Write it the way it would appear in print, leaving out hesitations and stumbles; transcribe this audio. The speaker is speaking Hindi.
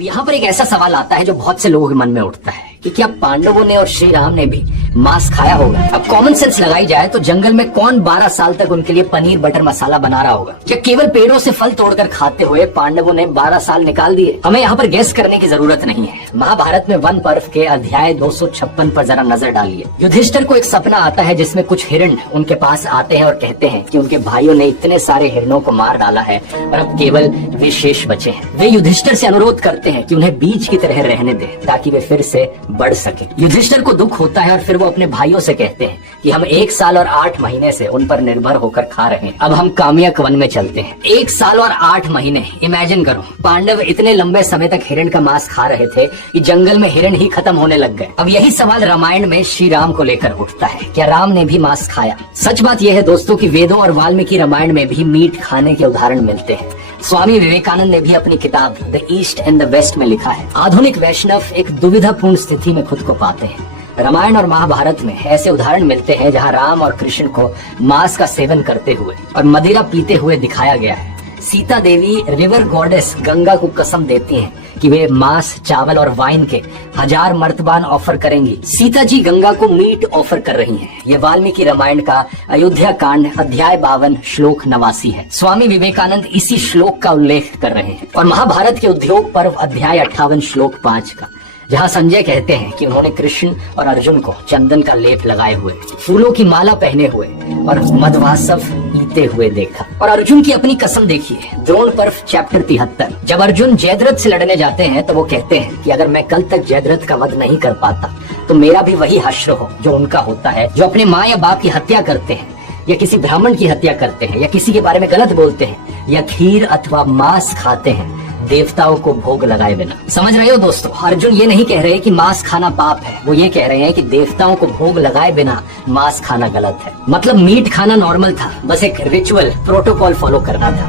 यहाँ पर एक ऐसा सवाल आता है जो बहुत से लोगों के मन में उठता है कि क्या पांडवों ने और श्री राम ने भी मांस खाया होगा। अब कॉमन सेंस लगाई जाए तो जंगल में कौन 12 साल तक उनके लिए पनीर बटर मसाला बना रहा होगा। क्या केवल पेड़ों से फल तोड़कर खाते हुए पांडवों ने 12 साल निकाल दिए। हमें यहाँ पर गेस करने की जरूरत नहीं है। महाभारत में वन पर्व के अध्याय 256 पर जरा नजर डालिए। युधिष्ठिर को एक सपना आता है जिसमें कुछ हिरण उनके पास आते हैं और कहते हैं कि उनके भाइयों ने इतने सारे हिरणों को मार डाला है और अब केवल वे शेष बचे हैं। वे युधिष्ठिर से अनुरोध करते हैं कि उन्हें बीज की तरह रहने दे ताकि वे फिर से बढ़ सके। युधिष्ठिर को दुख होता है और फिर वो अपने भाइयों से कहते हैं कि हम 1 साल और 8 महीने से उन पर निर्भर होकर खा रहे हैं, अब हम काम्यक वन में चलते हैं। 1 साल और 8 महीने, इमेजिन करो। पांडव इतने लंबे समय तक हिरण का मांस खा रहे थे कि जंगल में हिरण ही खत्म होने लग गए। अब यही सवाल रामायण में श्री राम को लेकर उठता है, क्या राम ने भी मांस खाया। सच बात यह है दोस्तों कि वेदों और वाल्मीकि रामायण में भी मीट खाने के उदाहरण मिलते हैं। स्वामी विवेकानंद ने भी अपनी किताब the East and the West में लिखा है, आधुनिक वैष्णव एक दुविधापूर्ण स्थिति में खुद को पाते हैं। रामायण और महाभारत में ऐसे उदाहरण मिलते हैं जहां राम और कृष्ण को मांस का सेवन करते हुए और मदिरा पीते हुए दिखाया गया है। सीता देवी रिवर गॉडेस गंगा को कसम देती हैं कि वे मांस, चावल और वाइन के 1000 मर्तबान ऑफर करेंगी। सीता जी गंगा को मीट ऑफर कर रही हैं। ये वाल्मीकि रामायण का अयोध्या कांड अध्याय 52 श्लोक 89 है। स्वामी विवेकानंद इसी श्लोक का उल्लेख कर रहे हैं। और महाभारत के उद्योग पर्व अध्याय 58 श्लोक 5 का, जहाँ संजय कहते हैं कि उन्होंने कृष्ण और अर्जुन को चंदन का लेप लगाए हुए, फूलों की माला पहने हुए और मधवासव पीते हुए देखा। और अर्जुन की अपनी कसम देखिए, द्रोण पर्व चैप्टर 73। जब अर्जुन जयद्रथ से लड़ने जाते हैं तो वो कहते हैं कि अगर मैं कल तक जयद्रथ का वध नहीं कर पाता तो मेरा भी वही हश्र हो जो उनका होता है। जो अपने माँ या बाप की हत्या करते हैं या किसी ब्राह्मण की हत्या करते हैं या किसी के बारे में गलत बोलते हैं या खीर अथवा मांस खाते हैं देवताओं को भोग लगाए बिना। समझ रहे हो दोस्तों, अर्जुन ये नहीं कह रहे कि मांस खाना पाप है, वो ये कह रहे हैं कि देवताओं को भोग लगाए बिना मांस खाना गलत है। मतलब मीट खाना नॉर्मल था, बस एक रिचुअल प्रोटोकॉल फॉलो करना था।